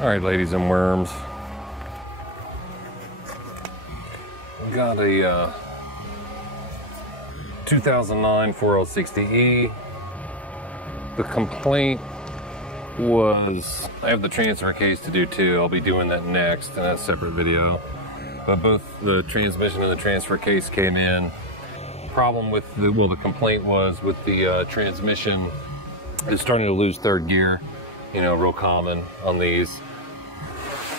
All right, ladies and worms. We got a 2009 4L60E. The complaint was, I have the transfer case to do too. I'll be doing that next in a separate video. But both the transmission and the transfer case came in. Problem with the, well, the complaint was with the transmission, it's starting to lose third gear. You know, real common on these.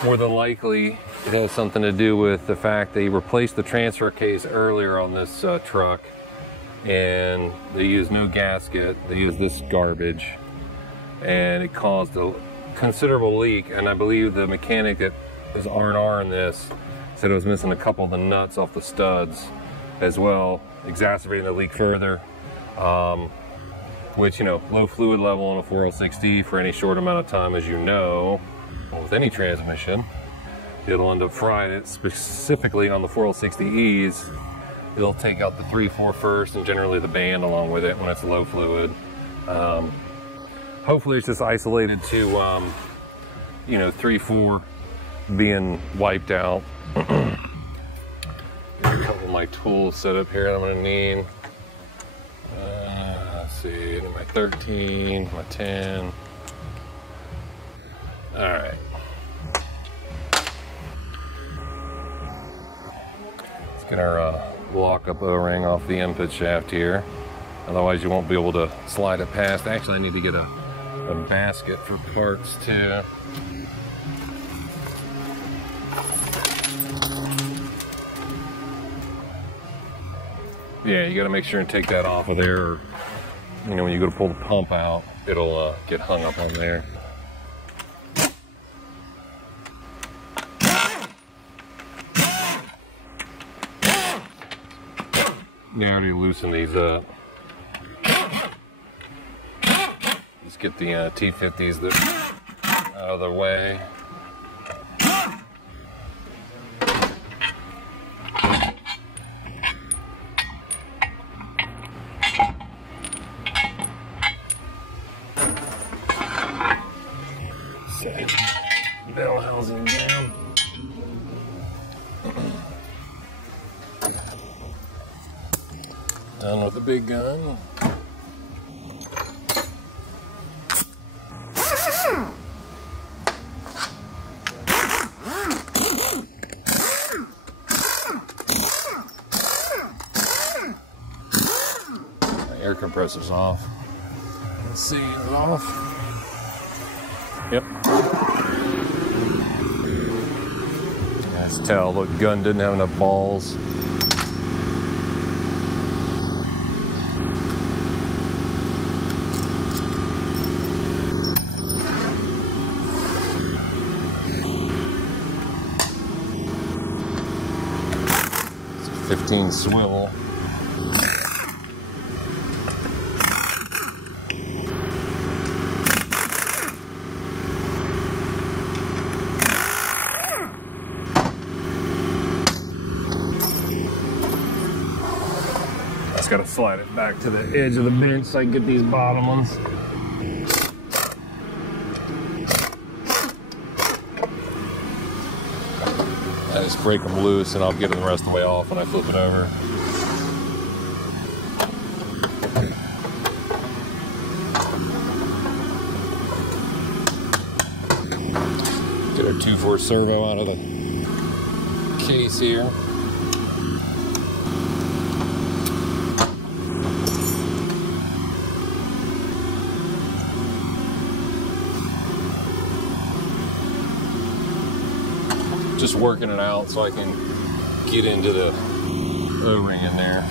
More than likely, it has something to do with the fact they replaced the transfer case earlier on this truck, and they used no gasket. They used this garbage, and it caused a considerable leak. And I believe the mechanic that was R&R in this said it was missing a couple of the nuts off the studs as well, exacerbating the leak further. Which, you know, low fluid level on a 4L60 for any short amount of time, as you know, with any transmission, it'll end up frying it. Specifically on the 4L60Es, it'll take out the 3/4 first and generally the band along with it when it's low fluid. Hopefully it's just isolated to, you know, 3/4 being wiped out. Got a couple of my tools set up here I'm gonna need. Let's see, my 13, my 10. All right. Let's get our lock-up O-ring off the input shaft here. Otherwise you won't be able to slide it past. Actually, I need to get a basket for parts too. Yeah, you got to make sure and take that off of there, or, you know, when you go to pull the pump out, it'll get hung up on there. Now to loosen these up. Let's get the T50s out of the way. Bell housing down. Done with the big gun. The air compressor's off. Let's see, it's off. Yep. Nice tell, the gun didn't have enough balls. It's a 15 swivel. Got to slide it back to the edge of the bench so I can get these bottom ones. I just break them loose and I'll get them the rest of the way off when I flip it over. Get our 2/4 servo out of the case here. Just working it out so I can get into the O-ring in there.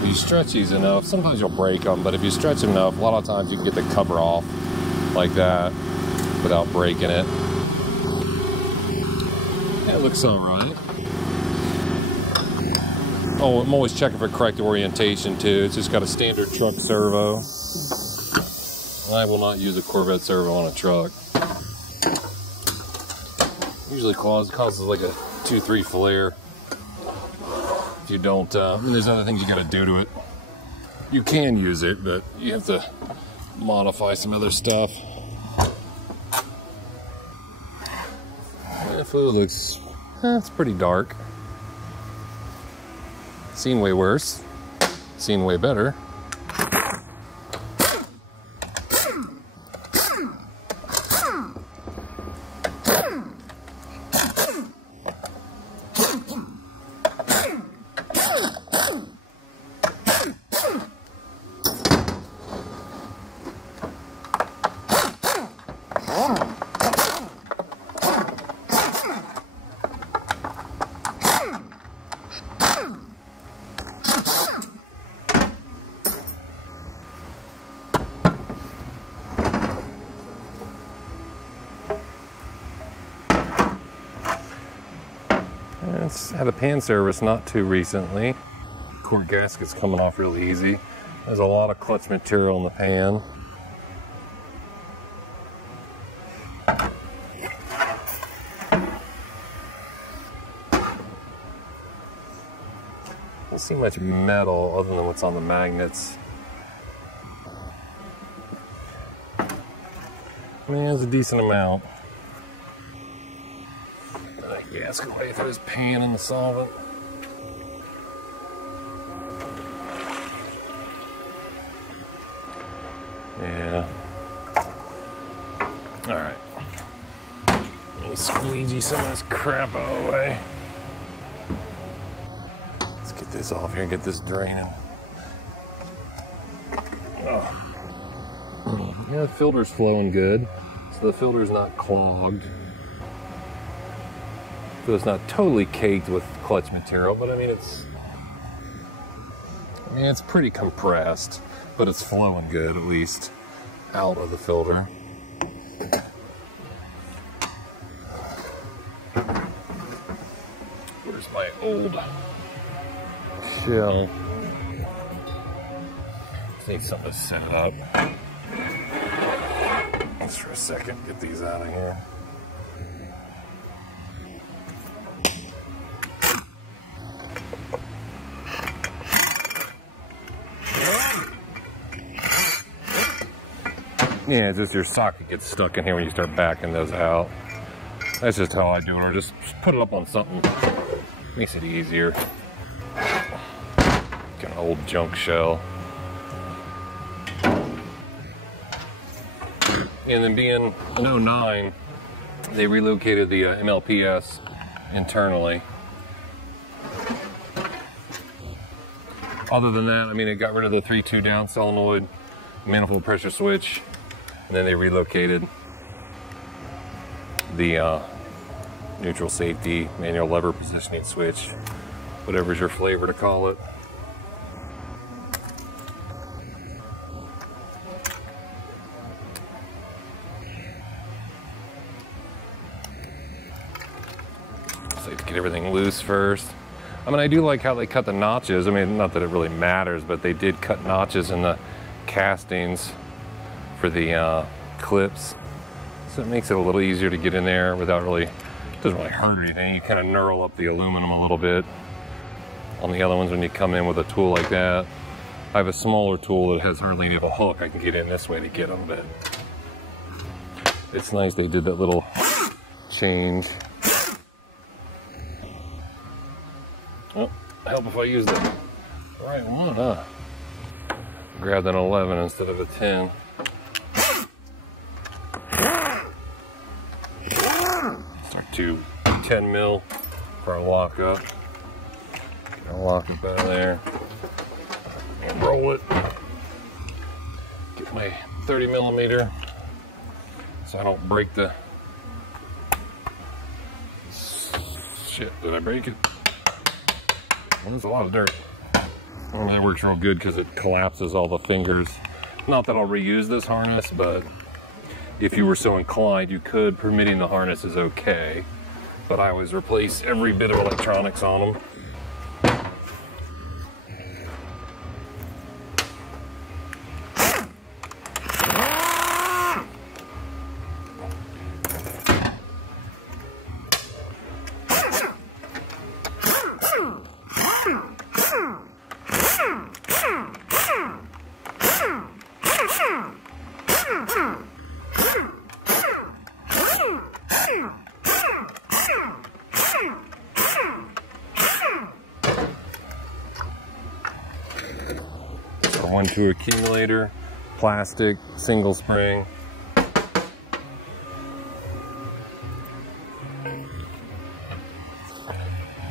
If you stretch these enough, sometimes you'll break them, but if you stretch them enough, a lot of times you can get the cover off like that without breaking it. It looks all right. Oh, I'm always checking for correct orientation too. It's just got a standard truck servo. I will not use a Corvette servo on a truck. Usually causes like a 2-3 flare. If you don't, there's other things you gotta do to it. You can use it, but you have to modify some other stuff. The fluid looks, it's pretty dark. Seen way worse, seen way better. It's had a pan service not too recently. Core gasket's coming off really easy. There's a lot of clutch material in the pan. Don't see much metal other than what's on the magnets. I mean, there's a decent amount. Gasket away through his pan in the solvent. Yeah. Alright. Let me squeegee some of this crap out of the way. Let's get this off here and get this draining. Oh. Yeah, the filter's flowing good. So the filter's not clogged. So it's not totally caked with clutch material, but I mean it's pretty compressed, but it's flowing good, at least out of the filter. Where's my old shell? Just need something to set it up. Just for a second, get these out of here. Yeah, just your socket gets stuck in here when you start backing those out. That's just how I do it, or just put it up on something. Makes it easier. Got an old junk shell. And then being an 09, they relocated the MLPS internally. Other than that, I mean, it got rid of the 3-2 down solenoid, manifold pressure switch, and then they relocated the neutral safety, manual lever positioning switch, whatever's your flavor to call it. So to get everything loose first. I mean, I do like how they cut the notches. I mean, not that it really matters, but they did cut notches in the castings for the clips. So it makes it a little easier to get in there without really, doesn't really hurt anything. You kind of knurl up the aluminum a little bit. On the other ones, when you come in with a tool like that, I have a smaller tool that has hardly any of a hook. I can get in this way to get them, but it's nice they did that little change. Oh, help if I use the right one, huh? Grabbed an 11 instead of a 10. Start to 10 mil for our lock up. I'll lock it out of there and roll it. Get my 30 millimeter so I don't break the shit. Did I break it? Well, there's a lot of dirt. Well, that works real good because it collapses all the fingers. Not that I'll reuse this harness, but if you were so inclined, you could. Permitting the harness is okay, but I always replace every bit of electronics on them. 1-2 accumulator, plastic, single spring.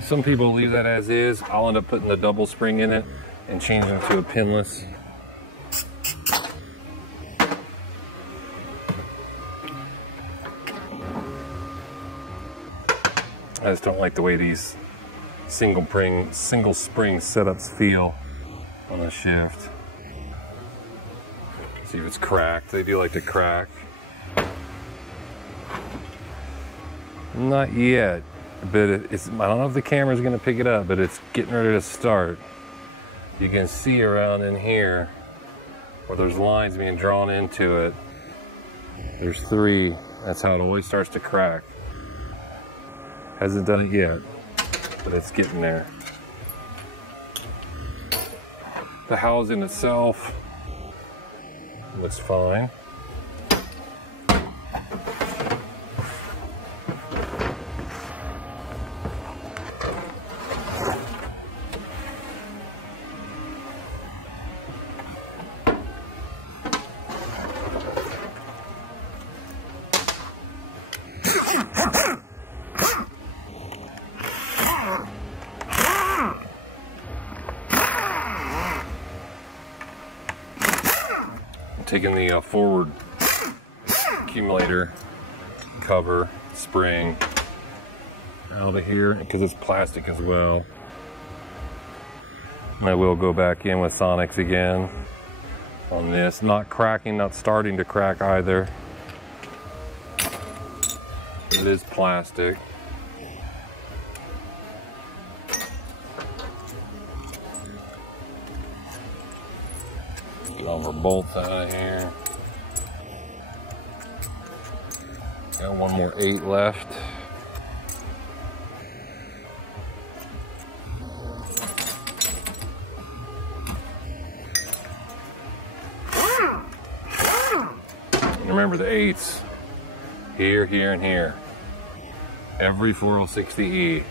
Some people leave that as is. I'll end up putting the double spring in it and changing it to a pinless. I just don't like the way these single spring setups feel on the shift. See if it's cracked. They do like to crack. Not yet, but it's, I don't know if the camera's gonna pick it up, but it's getting ready to start. You can see around in here where there's lines being drawn into it. There's 3. That's how it always starts to crack. Hasn't done it yet, but it's getting there. The housing itself looks fine. Taking the forward accumulator cover spring out of here because it's plastic as well. And I will go back in with Sonics again on this. Not cracking, not starting to crack either. It is plastic. Get all our bolts out of here. Got one more 8 left. Remember the 8s. Here, here, and here. Every 4060E,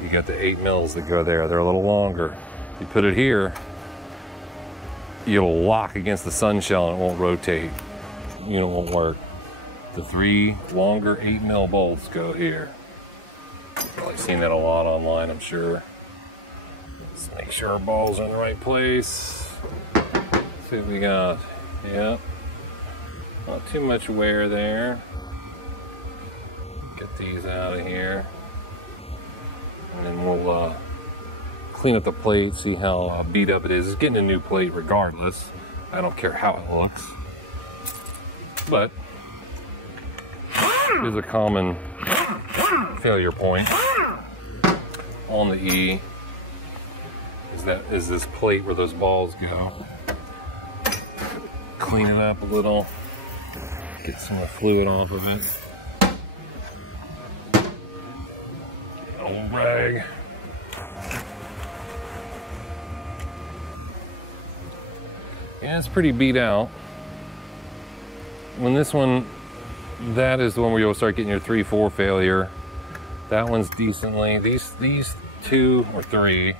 you got the 8 mils that go there. They're a little longer. You put it here, it'll lock against the sun shell and it won't rotate. You know, it won't work. The 3 longer 8 mil bolts go here. You've probably seen that a lot online, I'm sure. Let's make sure our balls are in the right place. Let's see what we got. Yep. Not too much wear there. Get these out of here. And then we'll clean up the plate, see how beat up it is. It's getting a new plate regardless. I don't care how it looks. But here's a common failure point on the E. Is this plate where those balls go. Clean it up a little. Get some of the fluid off of it. Get a little rag. Yeah, it's pretty beat out. When this one, that is the one where you'll start getting your 3-4 failure. That one's decently, these 2 or 3,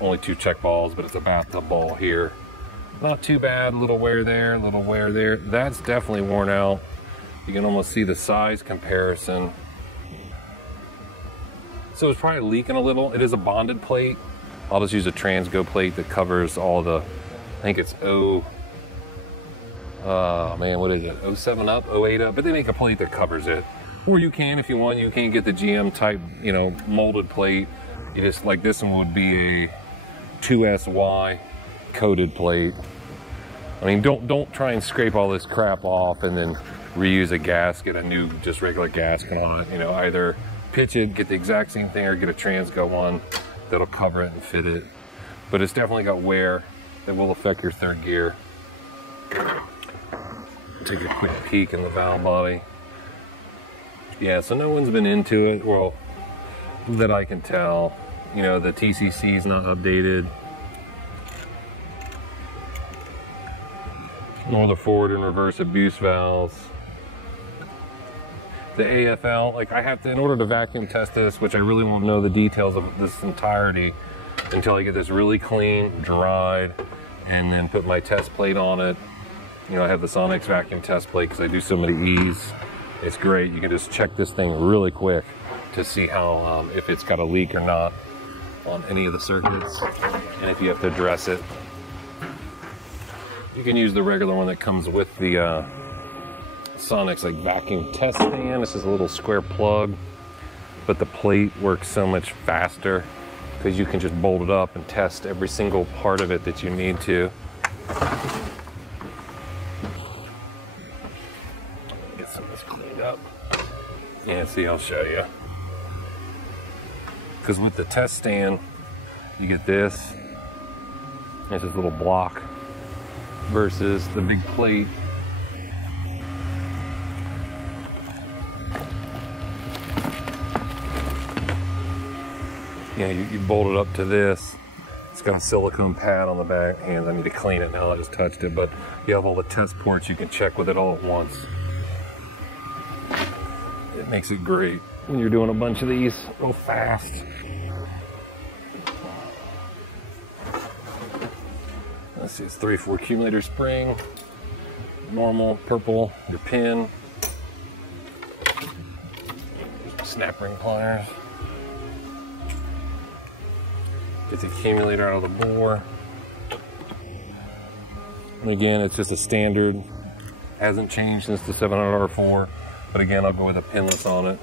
only 2 check balls, but it's a bathtub ball here. Not too bad, a little wear there, a little wear there. That's definitely worn out. You can almost see the size comparison. So it's probably leaking a little. It is a bonded plate. I'll just use a Transgo plate that covers all the, I think it's what is it? 07 up, 08 up, but they make a plate that covers it. Or you can, if you want, you can get the GM type, you know, molded plate. You just, like this one would be a 2SY coated plate. I mean, don't try and scrape all this crap off and then reuse a gasket, a new, just regular gasket on it. You know, either pitch it, get the exact same thing, or get a Transgo one that'll cover it and fit it. But it's definitely got wear that will affect your third gear. Take a quick peek in the valve body. Yeah, so no one's been into it, well, that I can tell. You know, the TCC is not updated. Nor the forward and reverse abuse valves. The AFL, like I have to, in order to vacuum test this, which I really won't know the details of this entirety until I get this really clean, dried, and then put my test plate on it. You know, I have the Sonics vacuum test plate because I do so many E's. It's great. You can just check this thing really quick to see how, if it's got a leak or not on any of the circuits, and if you have to address it. You can use the regular one that comes with the Sonics like vacuum test stand. This is a little square plug, but the plate works so much faster because you can just bolt it up and test every single part of it that you need to. Get some of this cleaned up. Yeah, see, I'll show you. Because with the test stand, you get this. It's this little block versus the big plate. Yeah, you bolt it up to this. It's got a silicone pad on the back hands. I need to clean it now, I just touched it, but you have all the test ports you can check with it all at once. It makes it great when you're doing a bunch of these real fast. Let's see, it's 3/4 accumulator spring, normal, purple, your pin, snap ring pliers. Get the accumulator out of the bore. And again, it's just a standard, hasn't changed since the 700R4, but again, I'll go with a pinless on it.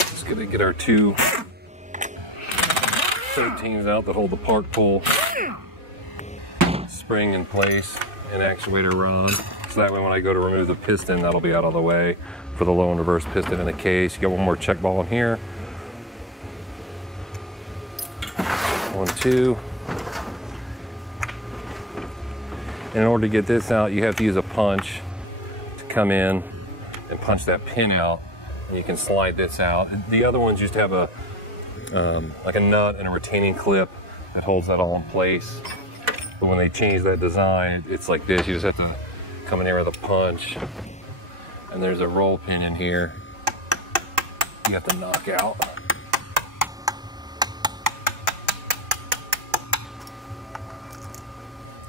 Just gonna get our two 13s out that hold the park pull spring in place and actuator rod. So that way when I go to remove the piston, that'll be out of the way for the low and reverse piston in the case. You got one more check ball in here. 1, 2. And in order to get this out, you have to use a punch to come in and punch that pin out, and you can slide this out. The other ones just have a like a nut and a retaining clip that holds that all in place. But when they change that design, it's like this. You just have to come in here with a punch, and there's a roll pin in here you have to knock out.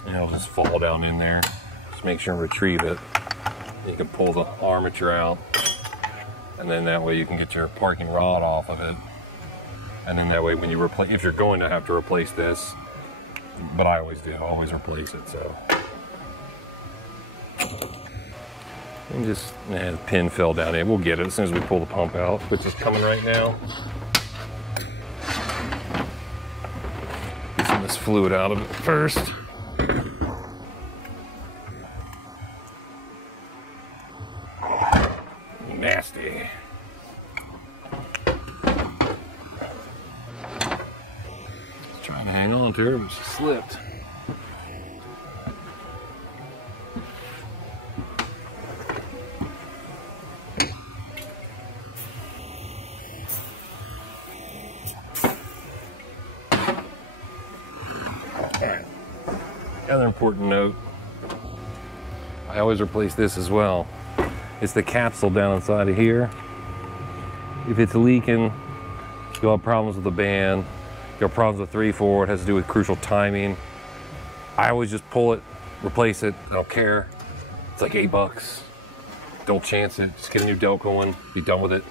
And it'll just fall down in there. Just make sure and retrieve it. You can pull the armature out, and then that way you can get your parking rod off of it. And then that way when you replace, if you're going to have to replace this, but I always do, I always replace it, so. And just, the pin fell down in. We'll get it as soon as we pull the pump out, which is coming right now. Get some of this fluid out of it first. Nasty. Trying to hang on to her, but she slipped. Alright. Another important note, I always replace this as well. It's the capsule down inside of here. If it's leaking, you'll have problems with the band. You'll have problems with 3/4. It has to do with crucial timing. I always just pull it, replace it. I don't care. It's like $8. Don't chance it. Just get a new Delco one. Be done with it.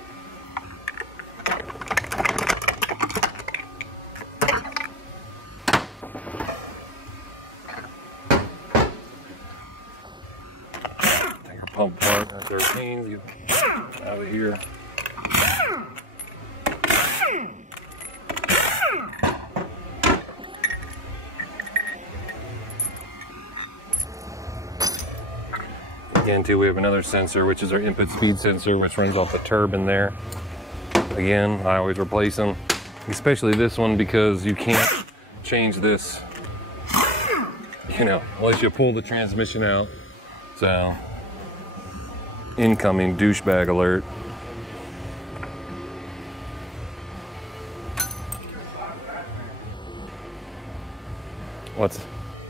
Take our pump part. That's our pins. Get out of here. Again, too, we have another sensor, which is our input speed sensor, which runs off the turbine there. Again, I always replace them, especially this one, because you can't change this, you know, unless you pull the transmission out. So, incoming douchebag alert.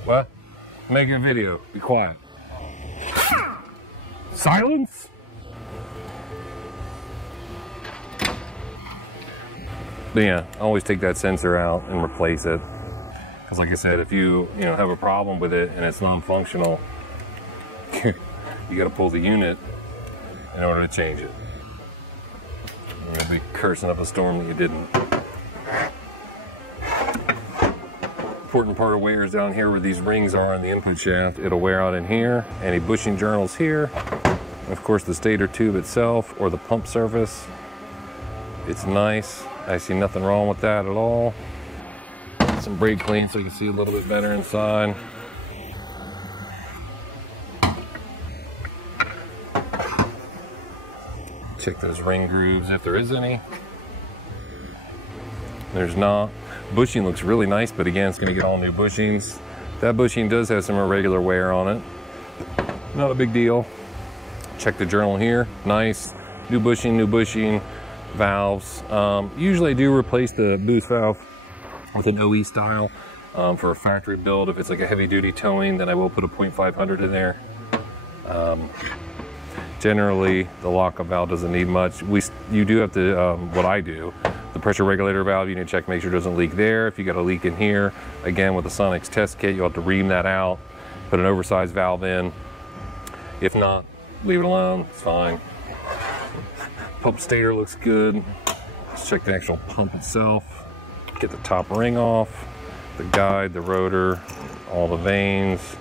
What? Making a video. Be quiet. Silence? But yeah, always take that sensor out and replace it. Because like I said, if you have a problem with it and it's non-functional, you got to pull the unit in order to change it. You'll be cursing up a storm that you didn't. Important part of wear is down here where these rings are on the input shaft. It'll wear out in here. Any bushing journals here. Of course, the stator tube itself or the pump surface. It's nice. I see nothing wrong with that at all. Some brake clean so you can see a little bit better inside. Check those ring grooves if there is any. There's not. Bushing looks really nice, but again, it's going to get all new bushings. That bushing does have some irregular wear on it. Not a big deal. Check the journal here. Nice. New bushing, valves. Usually I do replace the boost valve with an OE style for a factory build. If it's like a heavy duty towing, then I will put a .500 in there. Generally, the lockup valve doesn't need much. You do have to, what I do, the pressure regulator valve, you need to check, make sure it doesn't leak there. If you got a leak in here, again, with the Sonics test kit, you'll have to ream that out, put an oversized valve in. If not, leave it alone, it's fine. Pump stator looks good. Let's check the actual pump itself. Get the top ring off, the guide, the rotor, all the vanes.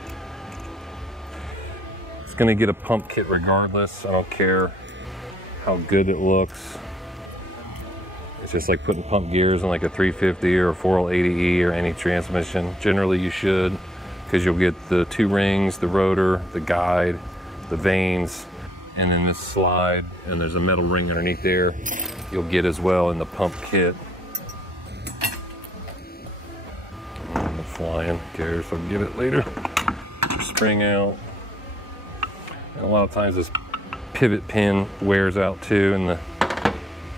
It's gonna get a pump kit regardless. I don't care how good it looks. It's just like putting pump gears in like a 350 or a 480E or any transmission. Generally you should, because you'll get the two rings, the rotor, the guide, the vanes, and then this slide, and there's a metal ring underneath there you'll get as well in the pump kit. I'm flying, who cares, I'll get it later. Spring out. And a lot of times this pivot pin wears out too in the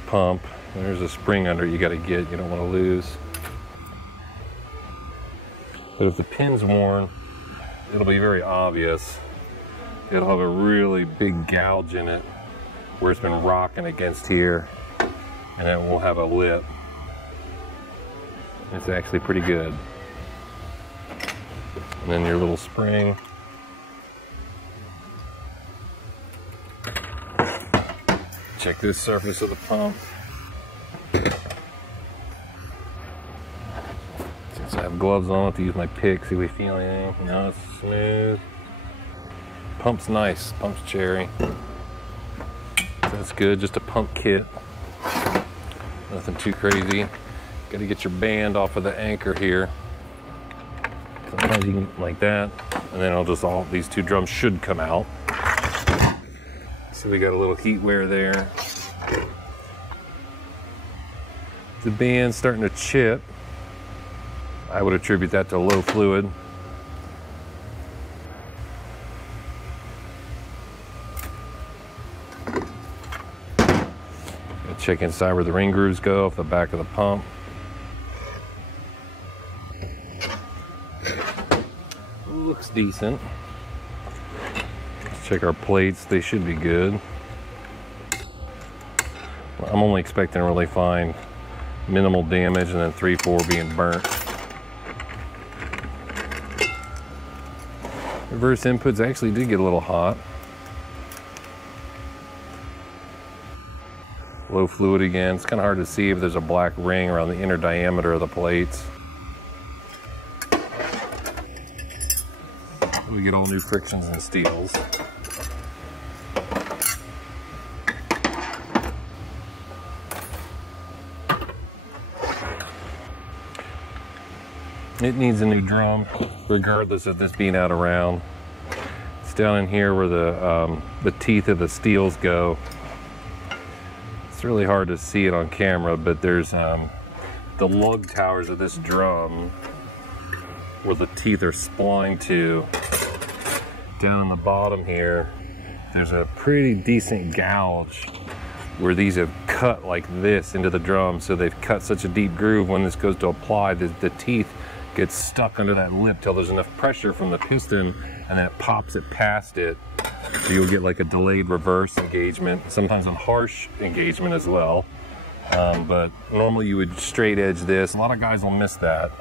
pump. There's a spring under you gotta get, you don't wanna lose. But if the pin's worn, it'll be very obvious. It'll have a really big gouge in it where it's been rocking against here, and it will have a lip. It's actually pretty good. And then your little spring. Check this surface of the pump. Since I have gloves on, I have to use my pick, see if we feel anything. No, it's smooth. Pump's nice, pump's cherry. That's good, just a pump kit. Nothing too crazy. Gotta get your band off of the anchor here. Sometimes you can like that, and then these two drums should come out. So we got a little heat wear there. The band's starting to chip. I would attribute that to low fluid. Check inside where the ring grooves go off the back of the pump. Looks decent. Let's check our plates. They should be good. I'm only expecting to really find minimal damage and then 3/4 being burnt. Reverse inputs actually did get a little hot. Low fluid again. It's kind of hard to see if there's a black ring around the inner diameter of the plates. We get all new frictions and steels. It needs a new drum, regardless of this being out around. It's down in here where the teeth of the steels go. It's really hard to see it on camera, but there's the lug towers of this drum where the teeth are splined to. Down on the bottom here, there's a pretty decent gouge where these have cut like this into the drum. So they've cut such a deep groove when this goes to apply, the teeth get stuck under that lip till there's enough pressure from the piston, and then it pops it past it. So you'll get like a delayed reverse engagement, sometimes a harsh engagement as well. But normally you would straight edge this. A lot of guys will miss that.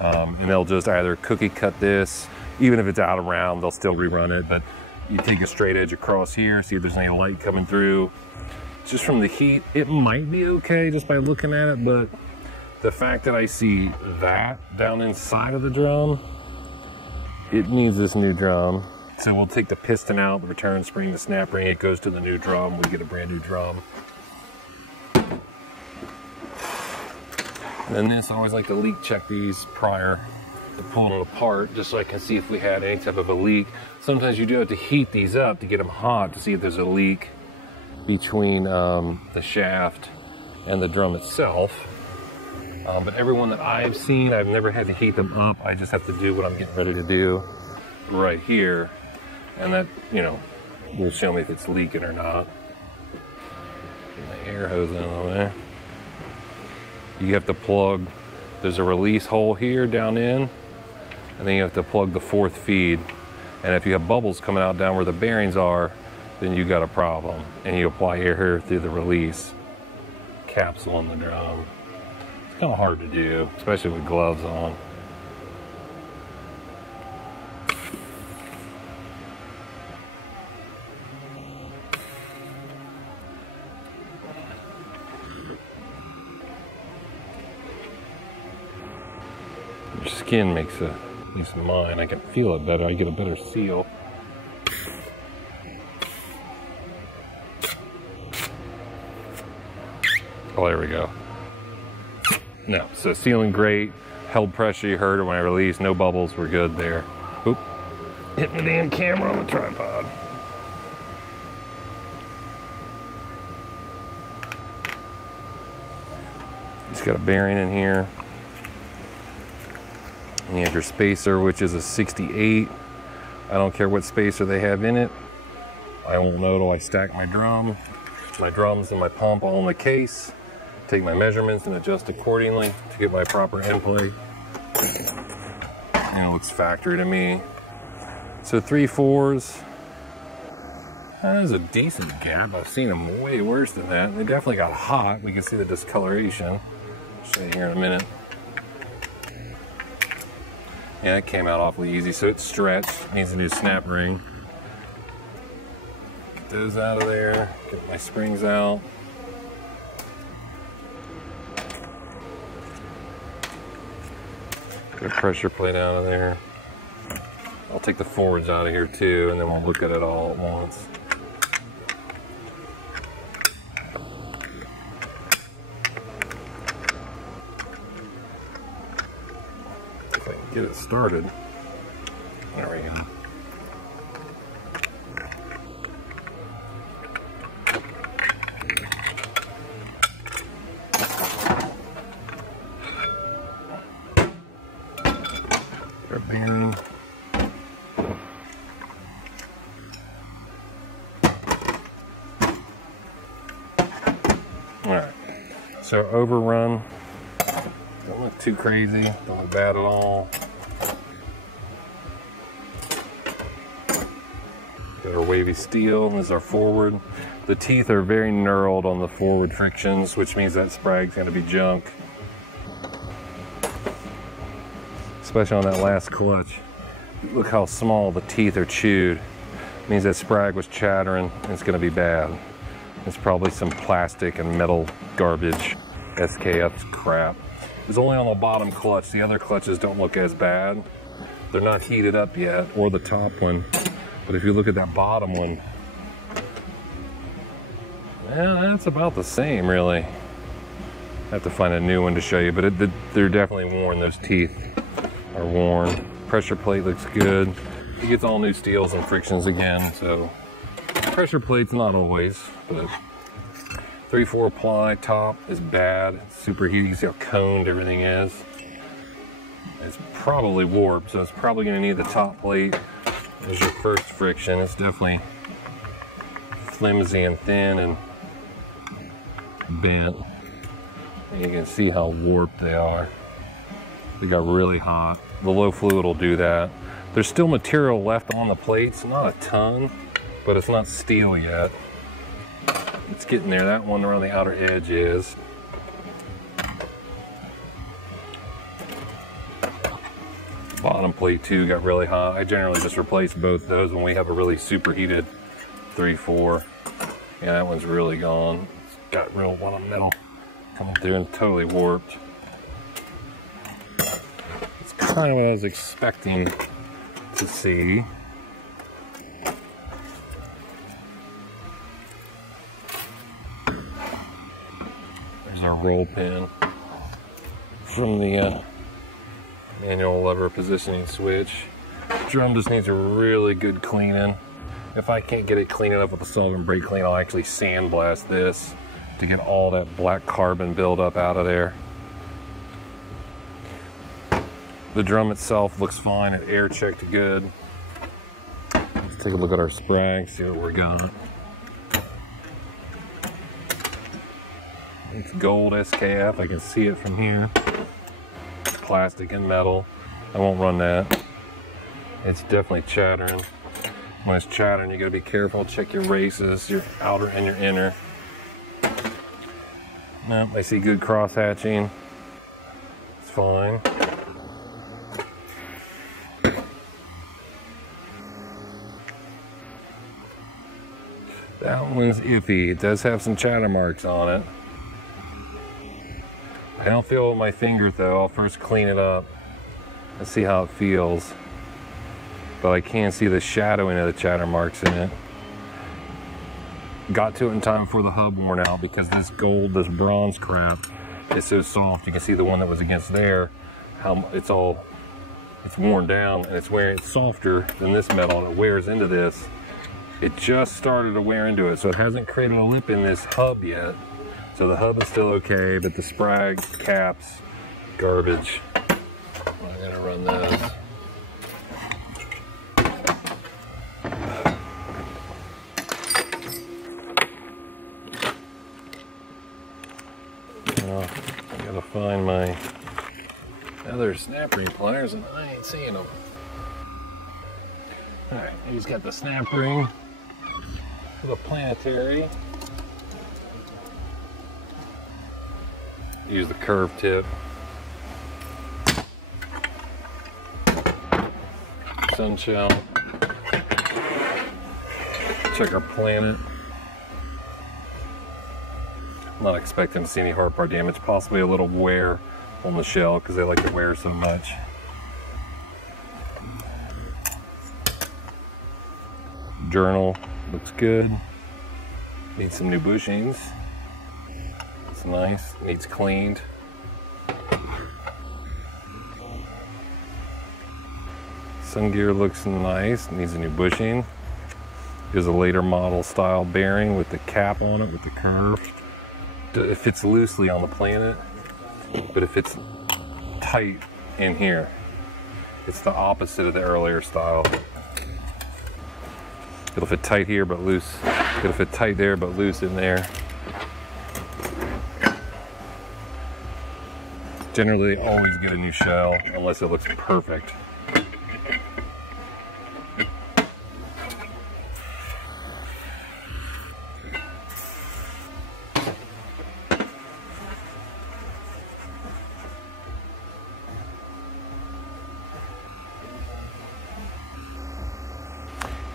And they'll just either cookie cut this, even if it's out of round, they'll still rerun it. But you take a straight edge across here, see if there's any light coming through. Just from the heat, it might be okay just by looking at it, but the fact that I see that down inside of the drum, it needs this new drum. So we'll take the piston out, the return spring, the snap ring, it goes to the new drum, we get a brand new drum. And then this, I always like to leak check these prior to pulling them apart, just so I can see if we had any type of a leak. Sometimes you do have to heat these up to get them hot to see if there's a leak between the shaft and the drum itself. But everyone that I've seen, I've never had to heat them up. I just have to do what I'm getting ready to do right here. And that, you know, will show me if it's leaking or not. Get my air hose out of the way. You have to plug, there's a release hole here down in, and then you have to plug the fourth feed. And if you have bubbles coming out down where the bearings are, then you got a problem. And you apply air here through the release capsule on the drum. It's kind of hard to do, especially with gloves on. Your skin makes a, at least mine, I can feel it better. I get a better seal. Oh, there we go. No, so sealing great, held pressure, you heard it when I released, no bubbles, we're good there. Oop, hitting the damn camera on the tripod. Just got a bearing in here. And you have your spacer, which is a 68. I don't care what spacer they have in it. I won't know till I stack my drum. My drums and my pump all in the case. Take my measurements and adjust accordingly to get my proper end plate. And it looks factory to me. So 3/4. That is a decent gap. I've seen them way worse than that. They definitely got hot. We can see the discoloration. I'll show you here in a minute. Yeah, it came out awfully easy. So it's stretched. Needs a new snap ring. Get those out of there. Get my springs out. Get a pressure plate out of there. I'll take the forwards out of here too, and then we'll look at it all at once. If I can get it started. There we go. Bearing. All right, so overrun, don't look too crazy, don't look bad at all. Got our wavy steel, and this is our forward. The teeth are very knurled on the forward frictions, which means that sprag's gonna be junk. Especially on that last clutch. Look how small the teeth are chewed. It means that sprag was chattering and it's gonna be bad. It's probably some plastic and metal garbage, SKF crap. It's only on the bottom clutch. The other clutches don't look as bad. They're not heated up yet, or the top one. But if you look at that bottom one, yeah, that's about the same really. I have to find a new one to show you, but they're definitely worn, those teeth are worn. Pressure plate looks good. It gets all new steels and frictions again, so pressure plate's not always, but 3/4 ply top is bad. It's super heated. You can see how coned everything is. It's probably warped, so it's probably gonna need the top plate. There's your first friction. It's definitely flimsy and thin and bent. And you can see how warped they are. They got really hot. The low fluid will do that. There's still material left on the plates, not a ton, but it's not steel yet. It's getting there. That one around the outer edge is. bottom plate too got really hot. I generally just replace both those when we have a really superheated 3.4. Yeah, that one's really gone. It's got real lot of metal coming through and totally warped. It's kind of what I was expecting to see. There's our roll pin from the manual lever positioning switch. Drum just needs a really good cleaning. If I can't get it clean enough with a solvent brake clean, I'll actually sandblast this to get all that black carbon buildup out of there. The drum itself looks fine. It air checked good. Let's take a look at our sprag, see what we got. It's gold SKF. I can see it from here. Plastic and metal. I won't run that. It's definitely chattering. When it's chattering, you gotta be careful. Check your races, your outer and your inner. No, I see good cross hatching. It's fine. That one's iffy. It does have some chatter marks on it. I don't feel it with my finger though. I'll first clean it up and see how it feels. But I can see the shadowing of the chatter marks in it. Got to it in time before the hub worn out because this gold, this bronze crap is so soft. You can see the one that was against there, how it's worn down and it's softer than this metal and it wears into this. It just started to wear into it, so it hasn't created a lip in this hub yet. So the hub is still okay, but the sprag, caps, garbage. I'm gonna run those. Well, I gotta find my other snap ring pliers and I ain't seeing them. Alright, he's got the snap ring for the planetary. Use the curve tip. Sun shell. Check our planet. I'm not expecting to see any hard part damage, possibly a little wear on the shell because they like to wear so much. Journal looks good. Needs some new bushings. It's nice. Needs cleaned. Sun gear looks nice. Needs a new bushing. Here's a later model style bearing with the cap on it with the curve. It fits loosely on the planet, but it fits tight in here. It's the opposite of the earlier style. It'll fit tight here but loose. It'll fit tight there but loose in there. Generally always get a new shell unless it looks perfect.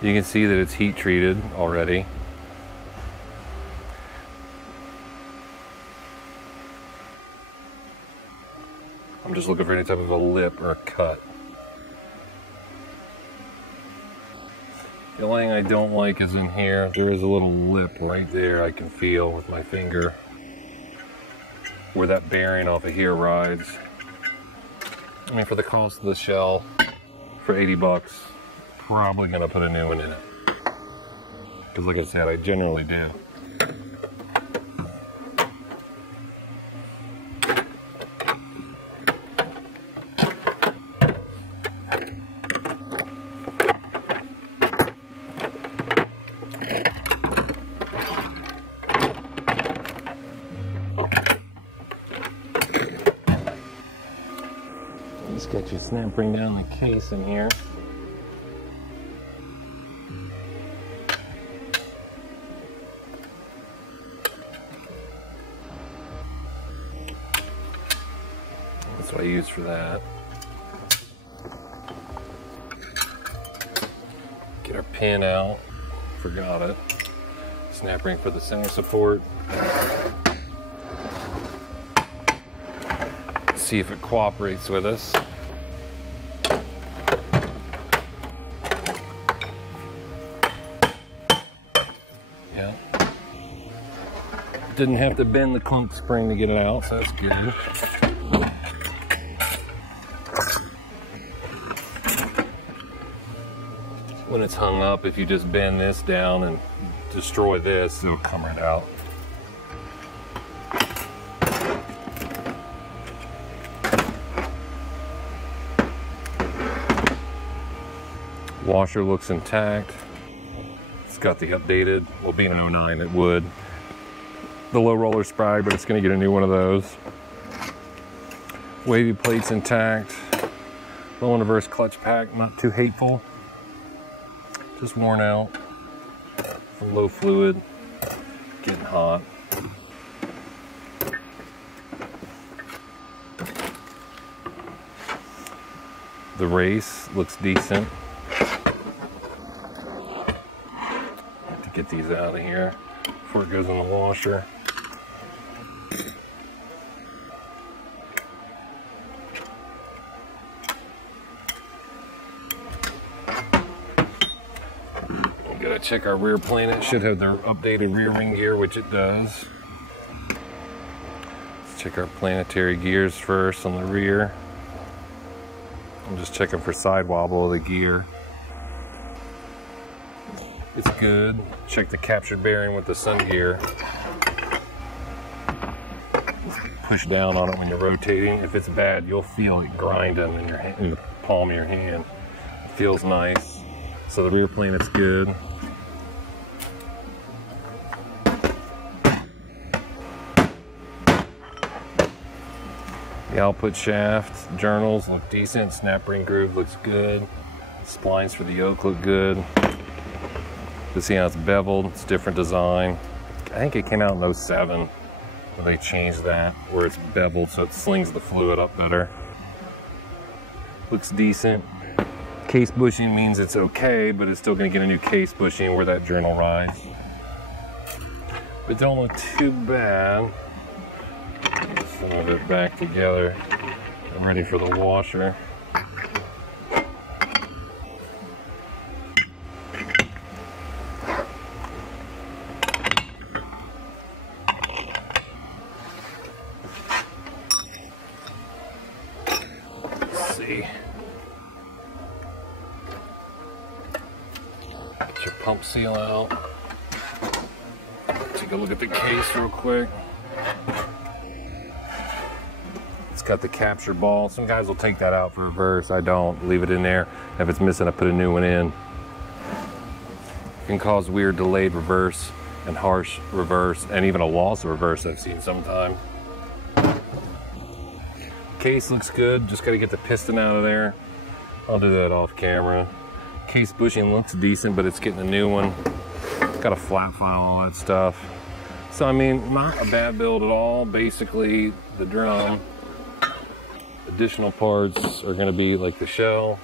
You can see that it's heat treated already. I'm just looking for any type of a lip or a cut. The only thing I don't like is in here, there is a little lip right there I can feel with my finger where that bearing off of here rides. I mean, for the cost of the shell, for 80 bucks, probably gonna put a new one in it. Because like I said, I generally do. Just get your snap ring down the case in here. That's what I use for that. pin out. Forgot it. Snap ring for the center support. See if it cooperates with us. Yeah. Didn't have to bend the clunk spring to get it out, so that's good. When it's hung up, if you just bend this down and destroy this, it'll come right out. Washer looks intact. It's got the updated, will be an 09, it would. The low roller sprag, but it's gonna get a new one of those. Wavy plate's intact. Low and reverse clutch pack, not too hateful. Just worn out from low fluid, getting hot. The race looks decent. To get these out of here before it goes in the washer. Gotta check our rear plane. It should have their updated rear ring gear, which it does. Let's check our planetary gears first on the rear. I'm just checking for side wobble of the gear. It's good. Check the captured bearing with the sun gear. Push down on it when you're rotating. If it's bad, you'll feel it grinding in the palm of your hand. It feels nice. So the rear planet's good. The output shaft journals look decent. Snap ring groove looks good. Splines for the yoke look good. You see how it's beveled. It's different design. I think it came out in 07 when they changed that, where it's beveled so it slings the fluid up better. Looks decent. Case bushing means it's okay, but it's still going to get a new case bushing where that journal rides. But don't look too bad. Get some of it back together. I'm ready for the washer. Let's see. Get your pump seal out. Take a look at the case real quick. It's got the capture ball. Some guys will take that out for reverse. I don't. Leave it in there. If it's missing, I put a new one in. It can cause weird delayed reverse and harsh reverse and even a loss of reverse I've seen sometime. Case looks good. Just got to get the piston out of there. I'll do that off camera. Case bushing looks decent, but it's getting a new one. Got a flat file, all that stuff. So, I mean, not a bad build at all. Basically, the drum. Additional parts are going to be like the shell.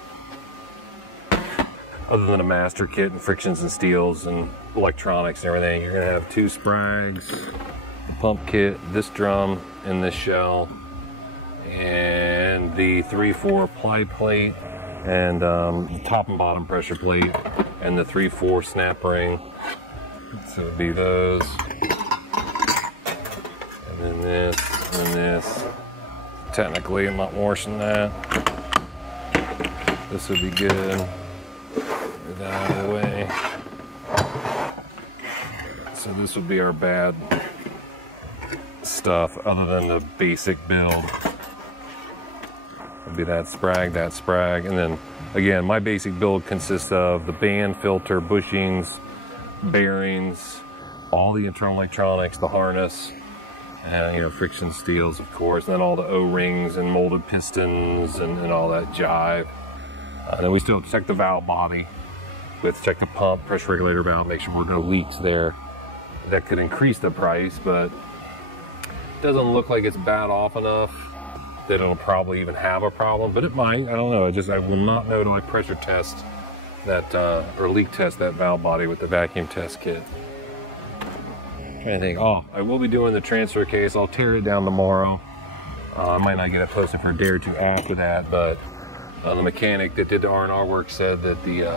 Other than a master kit and frictions and steels and electronics and everything, you're going to have 2 sprags, the pump kit, this drum, and this shell, and the 3/4 ply plate, and the top and bottom pressure plate, and the 3/4 snap ring. So it would be those, and then this, and this. Technically, I'm not washing that. This would be good. Get that out of the way. So this would be our bad stuff, other than the basic build. Would be that sprag, and then again, my basic build consists of the band, filter, bushings, bearings, all the internal electronics, the harness, and, you know, friction steels, of course, and then all the O-rings and molded pistons and all that jive. And then we still check the valve body. We have to check the pump, pressure regulator valve, make sure there are no leaks there. That could increase the price, but it doesn't look like it's bad off enough that it'll probably even have a problem, but it might. I don't know. I will not know till I pressure test that or leak test that valve body with the vacuum test kit. Trying to think. Oh, I will be doing the transfer case. I'll tear it down tomorrow. I might not get it posted for a day or two after that, but the mechanic that did the R&R work said that the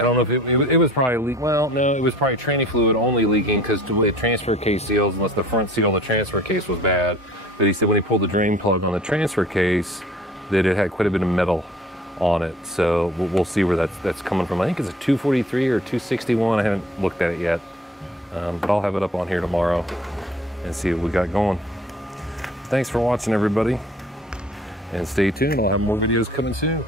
I don't know if it was probably well, no, it was probably tranny fluid only leaking, because the way the transfer case seals, unless the front seal of the transfer case was bad. But he said when he pulled the drain plug on the transfer case, that it had quite a bit of metal on it. So we'll see where that's coming from. I think it's a 243 or 261. I haven't looked at it yet, but I'll have it up on here tomorrow and see what we got going. Thanks for watching, everybody, and stay tuned. I'll have more videos coming soon.